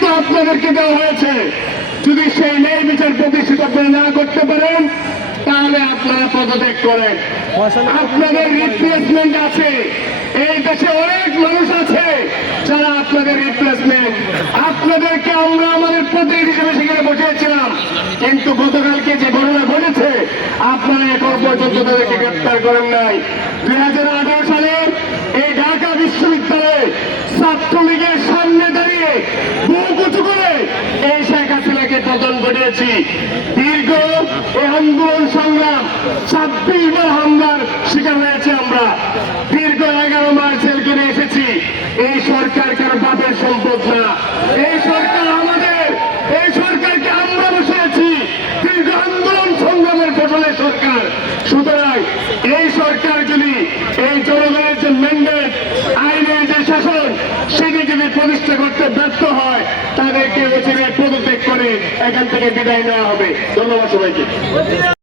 দায়িত্ব আপনাদেরকে দেওয়া হয়েছে। যদি সেই ন্যায় বিচার প্রতিষ্ঠিত আপনারা না করতে পারেন তাহলে আপনারা পদত্যাগ করেন। আপনাদের রিপ্লেসমেন্ট আছে। এই দেশে অনেক মানুষ আছে যারা আপনাদের রিপ্লেসমেন্ট আপনাদেরকে আমরা আমাদের প্রতিনিধি হিসেবে সেখানে বসিয়েছিলাম। কিন্তু গতকালকে যে ঘটনা ঘটেছে আপনারা এখন পর্যন্ত তাদেরকে গ্রেপ্তার করেন নাই। দুই সালে এই ঢাকা বিশ্ববিদ্যালয়ে ছাত্রলীগের পতন ঘটিয়েছি। দীর্ঘ এই আন্দোলন সংগ্রাম, ছাব্বিশ বার হামলার শিকার হয়েছে আমরা। দীর্ঘ এগারো মাস জেল করে এসেছি। এই সরকার কারও বাপের সম্পদ না। এই সরকার আমাদের, এই সরকারকে আমরা বসিয়েছি। দীর্ঘ আন্দোলন সংগ্রামের ফসলের সরকার। সুতরাং এই সরকার যদি এই জনগণের যে ম্যান্ডেট আইনের যে শাসন সেটি যদি প্রতিষ্ঠা করতে ব্যর্থ হয় তাদেরকে অচিরে পদত্যাগ করে এখান থেকে বিদায় নেওয়া হবে। ধন্যবাদ সবাইকে।